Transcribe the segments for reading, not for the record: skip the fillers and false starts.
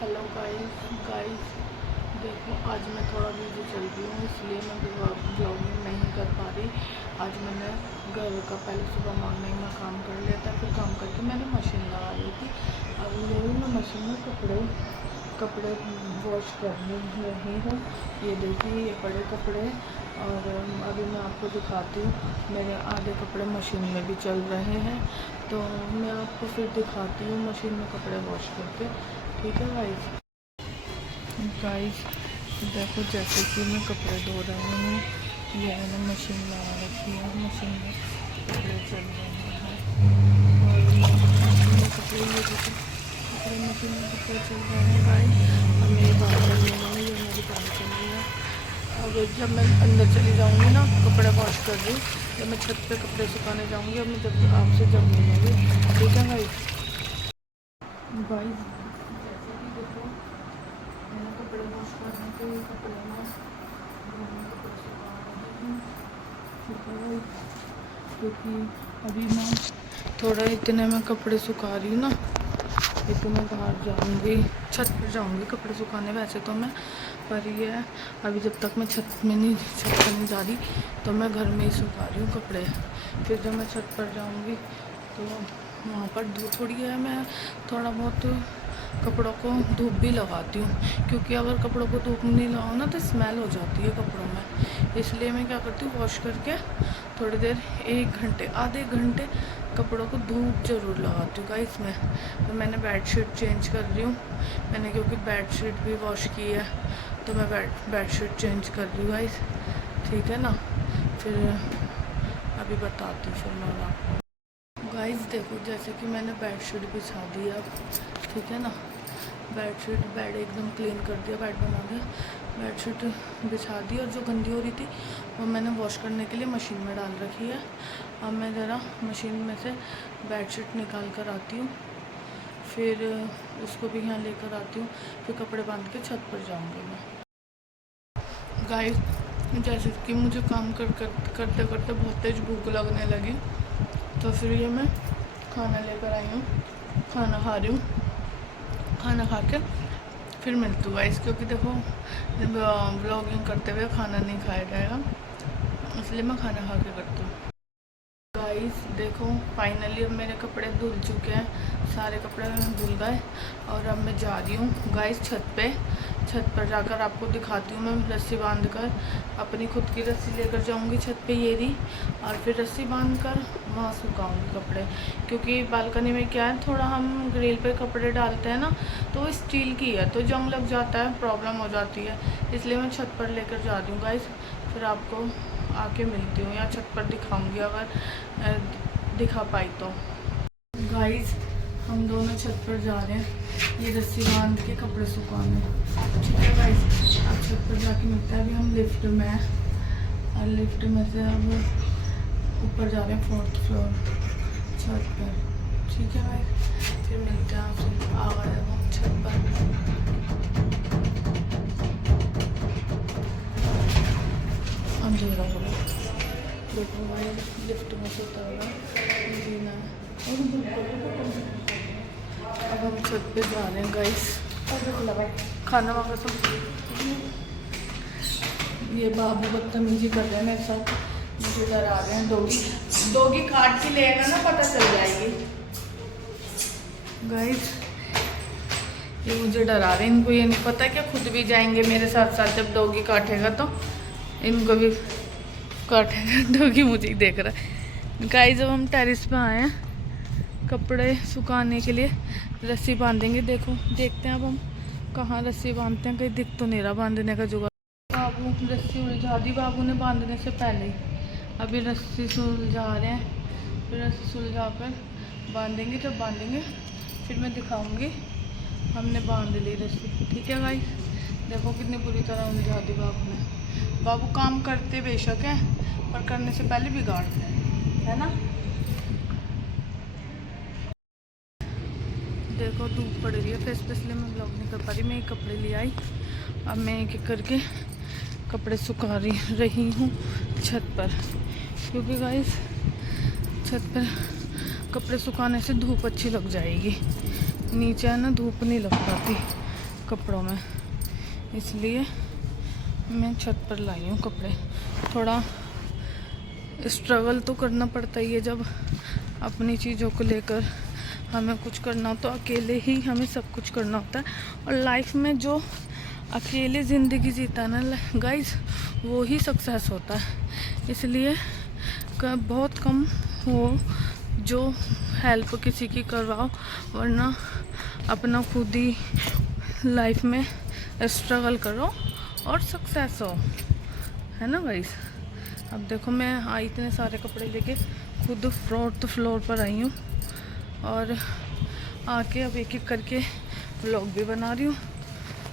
Hello guys देखो, आज मैं थोड़ा बिजी चल रही हूँ, इसलिए मैं ब्लॉगिंग नहीं कर पा रही। आज मैंने घर का पहले सुबह मॉर्निंग में काम कर लिया था, फिर काम करके मैंने मशीन लगा ली थी। अब मैं मशीन में कपड़े वॉश कर रही हूँ। ये देखिए, ये बड़े कपड़े। और अभी मैं आपको दिखाती हूँ, मेरे आधे कपड़े मशीन में भी चल रहे हैं, तो मैं आपको फिर दिखाती हूँ मशीन में कपड़े वॉश करके। ठीक है गाइस देखो, जैसे कि मैं कपड़े धो रही हूँ, ये मैंने मशीन लगा रखी है, मशीन में कपड़े चल रहे हैं। और मशीन में कपड़े मशीन में कपड़े चल रहे हैं गाइस। अब मेरी बालकनी है, ये मेरी बालकनी है। अब जब मैं अंदर चली जाऊँगी ना, कपड़े वॉश कर रही, जब मैं छत पे कपड़े सुखाने जाऊँगी, अब मैं जब आपसे जब मिलूँगी। ठीक है गाइस जैसे कि देखो, मैंने कपड़े वॉश करने के कपड़े में कपड़े सुखा रही हूँ। ठीक है भाई, क्योंकि अभी मैं थोड़ा इतने में कपड़े सुखा रही हूँ ना, तो मैं बाहर जाऊँगी, छत पर जाऊँगी कपड़े सुखाने। वैसे तो मैं पर ये है, अभी जब तक मैं छत पर नहीं जा रही, तो मैं घर में ही सुखा रही हूँ कपड़े। फिर जब मैं छत पर जाऊँगी तो वहाँ पर धूप थोड़ी है, मैं थोड़ा बहुत कपड़ों को धूप भी लगाती हूँ, क्योंकि अगर कपड़ों को धूप नहीं लगाओ ना, तो स्मेल हो जाती है कपड़ों में। इसलिए मैं क्या करती हूँ, वॉश करके थोड़ी देर 1 घंटे आधे घंटे कपड़ों को धूप ज़रूर लगाती हूँ गाइस मैं। तो मैंने बेडशीट चेंज कर रही हूँ, मैंने क्योंकि बेडशीट भी वॉश की है, तो मैं बेडशीट चेंज कर रही हूँ गाइस। ठीक है ना, फिर अभी बताती हूँ फिर मैं आपको। गाइस देखो, जैसे कि मैंने बेडशीट बिछा दी अब। ठीक है ना, बेड एकदम क्लीन कर दिया, बेड बना दिया, बेडशीट बिछा दी। और जो गंदी हो रही थी वो मैंने वॉश करने के लिए मशीन में डाल रखी है। अब मैं ज़रा मशीन में से बेडशीट निकाल कर आती हूँ, फिर उसको भी यहाँ लेकर आती हूँ, फिर कपड़े बांध के छत पर जाऊँगी मैं। गाइस जैसे कि मुझे काम करते करते बहुत तेज़ भूख लगने लगी, तो फिर ये मैं खाना लेकर आई हूँ, खाना खा रही हूँ। खाना खा के फिर मिलती हूँ गाइस, क्योंकि देखो ब्लॉगिंग करते हुए खाना नहीं खाया जाएगा, इसलिए मैं खाना खा के करती हूँ। गाइस देखो, फाइनली अब मेरे कपड़े धुल चुके हैं, सारे कपड़े धुल गए। और अब मैं जा रही हूँ गाइस छत पर जाकर आपको दिखाती हूँ। मैं रस्सी बांधकर अपनी खुद की रस्सी लेकर जाऊँगी छत पे, ये रही। और फिर रस्सी बांधकर वहाँ सुखाऊँगी कपड़े, क्योंकि बालकनी में क्या है, थोड़ा हम ग्रिल पे कपड़े डालते हैं ना, तो वो स्टील की है, तो जंग लग जाता है, प्रॉब्लम हो जाती है। इसलिए मैं छत पर लेकर जा रही हूँ गाइस, फिर आपको आके मिलती हूँ, या छत पर दिखाऊंगी अगर दिखा पाई तो। गाइस हम दोनों छत पर जा रहे हैं, ये रस्सी बांध के कपड़े सुखाने। ठीक है गाइस, अब छत पर जाके मिलते हैं। अभी हम लिफ्ट में हैं, और लिफ्ट में से अब ऊपर जा रहे हैं 4th फ्लोर छत पर। ठीक है गाइस, फिर मिलते हैं आपसे, आ गए हम छत पर। अंधेरा हो रहा है, देखो भाई लिफ्ट में से उतरना जीना है। अब हम छत पे जा रहे हैं गाइस, खाना वाना सब। ये बाबू बदतमीजी कर रहे हैं मेरे साथ, मुझे डरा रहे हैं। डोगी काट के लेगा ना, पता चल जाएगी गाइस। ये मुझे डरा रहे हैं, इनको ये नहीं पता क्या खुद भी जाएंगे मेरे साथ साथ, जब डोगी काटेगा तो इनको भी काटेगा। डोगी मुझे ही देख रहा है गाइस। जब हम टेरिस पे आए हैं कपड़े सुखाने के लिए, रस्सी बांधेंगे। देखो देखते हैं अब हम कहाँ रस्सी बांधते हैं, कहीं दिख तो नहीं रहा बांधने का जुगाड़। बाबू रस्सी उलझा दी, बाबू ने बांधने से पहले ही। अभी रस्सी सुलझा रहे हैं, फिर रस्सी सुलझा कर बांधेंगे। जब बांधेंगे फिर मैं दिखाऊंगी हमने बांध ली रस्सी। ठीक है गाइस, देखो कितनी बुरी तरह उलझा दी बाबू ने। बाबू काम करते बेशक है, पर करने से पहले बिगाड़ते हैं, है ना। देखो धूप पड़ रही है फेस पे, इसलिए मैं ब्लॉग नहीं कर पा रही। मैं कपड़े ले आई, अब मैं एक एक करके कपड़े सुखा रही हूँ छत पर, क्योंकि गाइस छत पर कपड़े सुखाने से धूप अच्छी लग जाएगी। नीचे है ना, धूप नहीं लग पाती, कपड़ों में, इसलिए मैं छत पर लाई हूँ कपड़े। थोड़ा स्ट्रगल तो करना पड़ता ही है जब अपनी चीज़ों को लेकर हमें कुछ करना हो, तो अकेले ही हमें सब कुछ करना होता है। और लाइफ में जो अकेले ज़िंदगी जीता ना गाइस, वो ही सक्सेस होता है। इसलिए बहुत कम हो जो हेल्प किसी की करवाओ, वरना अपना खुद ही लाइफ में स्ट्रगल करो और सक्सेस हो, है ना गाइस। अब देखो मैं आई इतने सारे कपड़े लेके खुद 4th फ्लोर पर आई हूँ और आके अब एक एक करके व्लॉग भी बना रही हूँ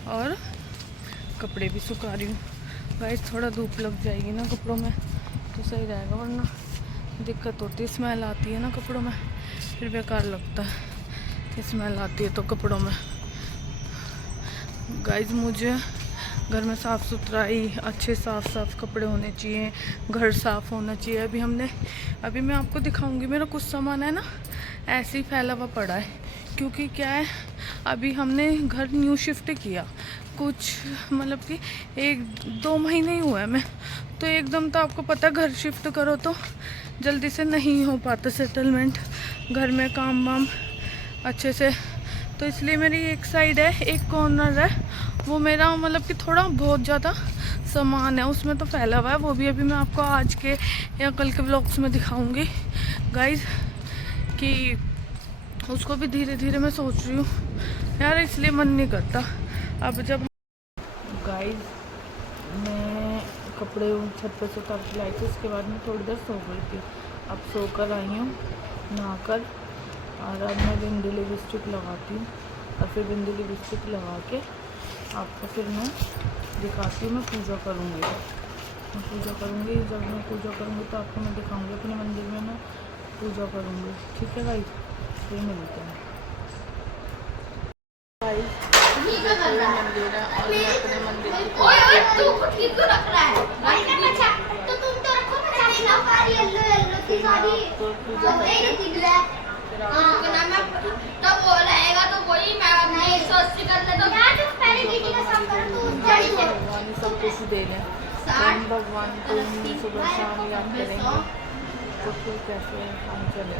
और कपड़े भी सुखा रही हूँ। गाइस थोड़ा धूप लग जाएगी ना कपड़ों में तो सही रहेगा, वरना दिक्कत होती है, स्मेल आती है ना कपड़ों में, फिर बेकार लगता है, स्मेल आती है तो कपड़ों में। गाइस मुझे घर में साफ़ सुथराई, अच्छे साफ कपड़े होने चाहिए, घर साफ़ होना चाहिए। अभी मैं आपको दिखाऊंगी, मेरा कुछ सामान है ना ऐसे ही फैला हुआ पड़ा है, क्योंकि क्या है अभी हमने घर न्यू शिफ्ट किया, कुछ मतलब कि 1-2 महीने ही हुआ है मैं, तो एकदम तो आपको पता घर शिफ्ट करो तो जल्दी से नहीं हो पाता सेटलमेंट, घर में काम वाम अच्छे से। तो इसलिए मेरी एक साइड है, एक कॉर्नर है, वो मेरा मतलब कि थोड़ा बहुत ज़्यादा सामान है उसमें तो फैला हुआ है। वो भी अभी मैं आपको आज के या कल के व्लॉग्स में दिखाऊंगी गाइस, कि उसको भी धीरे धीरे मैं सोच रही हूँ यार, इसलिए मन नहीं करता। अब जब गाइस मैं कपड़े छत पर से उतार के लाई थी, उसके बाद मैं थोड़ी देर सो गई थी, अब सोकर आई हूँ नहाकर, और अब मैं बिंदी लिपस्टिक लगाती हूँ और फिर बिंदी लिपस्टिक लगा के आपको फिर मैं दिखाती हूँ। मैं पूजा करूँगी, जब मैं पूजा करूँगी तो आपको मैं दिखाऊँगी, अपने मंदिर में मैं पूजा करूँगी, ठीक है गाइस। फिर मिलते हैं गाइस, मंदिर है और मैं अपने मंदिर की पूजा सब कुछ दे दें भगवान को सुबह शाम याद करेंगे तो फिर कैसे हम चले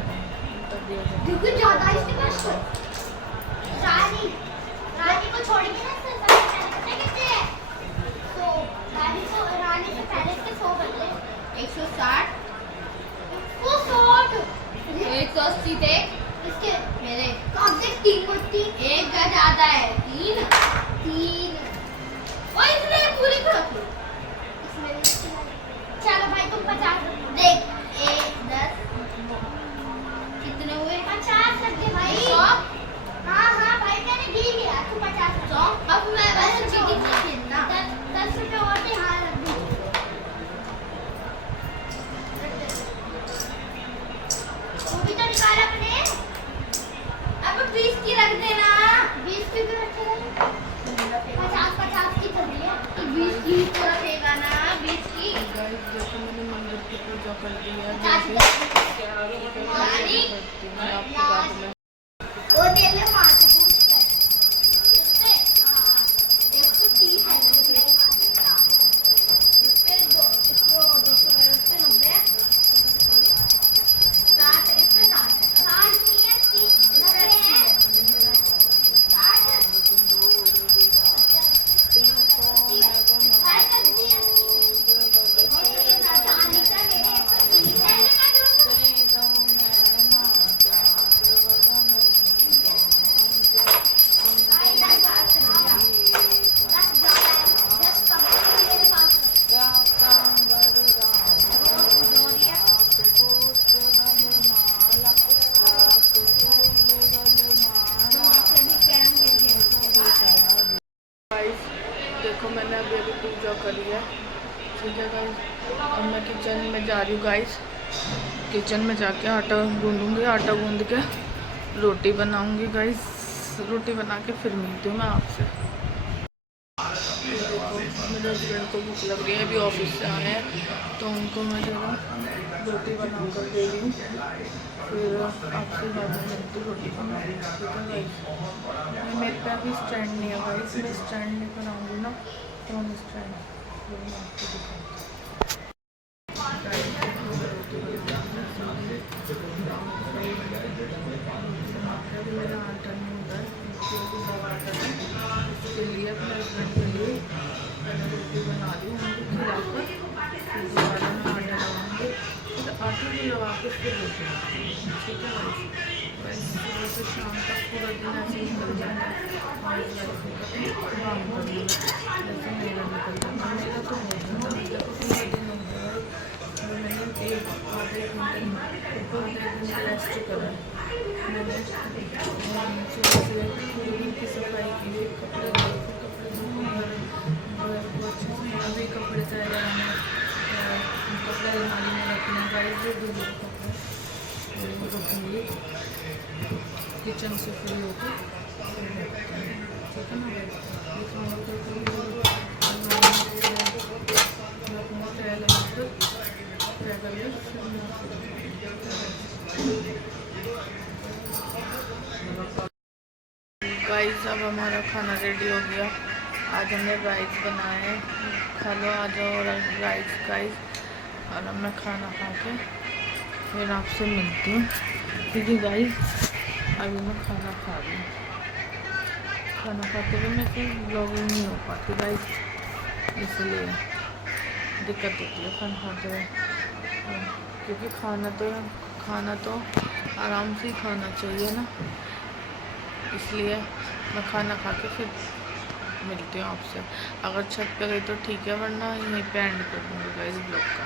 रानी को छोड़ेंगे ना, तो रानी से पहले के 100 बदले 160 180 थे इसके मेरे कब से 3 मुट्ठी एक का ज्यादा है 3 और इसलिए पूरी कर दो इसमें। चलो भाई तुम 50 देख 1 10 कितने हुए 50 लग गए भाई 100। हाँ भाई मैंने गिन लिया तू 50 100। अब मैं वैसे चीटी खेलना 10 रुपए और दे। हाँ रख दो, वो भी तो निकाला अपने, अब 20 की रख देना, 20 की भी रखेगा, 50 की तो दिया, तो 20 की तो रखेगा ना, 20 की। गाइस देखो मैंने मंदिर की पूजा कर दी है, वो दे ले 5 इससे 130 है फिर 200 है उससे 90 60 इसमें 60 नहीं है 30 90 है देखो मैंने अभी पूजा करी है, ठीक है गाइस। अब मैं किचन में जा रही हूँ गाइस, किचन में जाके आटा गूंदूंगी, आटा गूंद के रोटी बनाऊंगी गाइस, रोटी बना के फिर मिलती हूँ मैं आपसे। देखो मेरे हस्बैंड को भूख लग रही है, अभी ऑफिस से आए हैं तो उनको मैं ज़रा रोटी बना कर दे रही हूँ, फिर आपसे बाद में मिलती रोटी बना रही हूँ। ठीक है गाइस, मेरे पे अभी स्टैंड नहीं है गाइस, मैं स्टैंड लेकर आऊँगी ना तो हम स्टैंड मैं आपको दिखाऊँगी। मेरा आटा नहीं होता है इसके लिए अपने हस्बैंड के लिए मैंने रोटी बना दी, उनको खिलाकर फिर दोबारा मैं आटा लगाऊंगी, फिर आटे भी लगा के फिर रोटी। ठीक है गाइस, सुबह से शाम तक पूरा दिन ऐसे ही निकल जाता है, काम करने में जैसे मेरा निकल जाता है। मेरा तो बहुत ज़्यादा मेरा तो पूरा दिन हो गया है, मैंने एक आधे घंटे रेस्ट करा। मैंने सुबह से पूरी की सफाई की, कपड़े धोए, कपड़े धोकर घर को अच्छे से अभी कपड़े चाहे लगाने, कपड़े अलमारी में रखने, गाइस जो धुले कपड़े वो रखूँगी किचन से फ्री होकर। ठीक है ना गाइस, ये खाना करके रखूँगा तय लगाकर तय करके गाइस। अब हमारा खाना रेडी हो गया, आज हमने राइस बनाए हैं, खा लो आ जाओ राइस गाइस। और अब मैं खाना खा के फिर आपसे मिलती हूँ, क्योंकि गाइस अभी मैं खाना खा रही हूँ, खाना खाते हुए मैं फिर ब्लॉगिंग नहीं हो पाती गाइस, इसलिए दिक्कत होती है खाना खाते हुए, क्योंकि खाना तो आराम से ही खाना चाहिए ना, इसलिए मैं खाना खा के फिर मिलती हूँ आपसे। अगर छत पे गई तो ठीक है, वरना यहीं पे एंड कर दूँगी गाइस ब्लॉग का।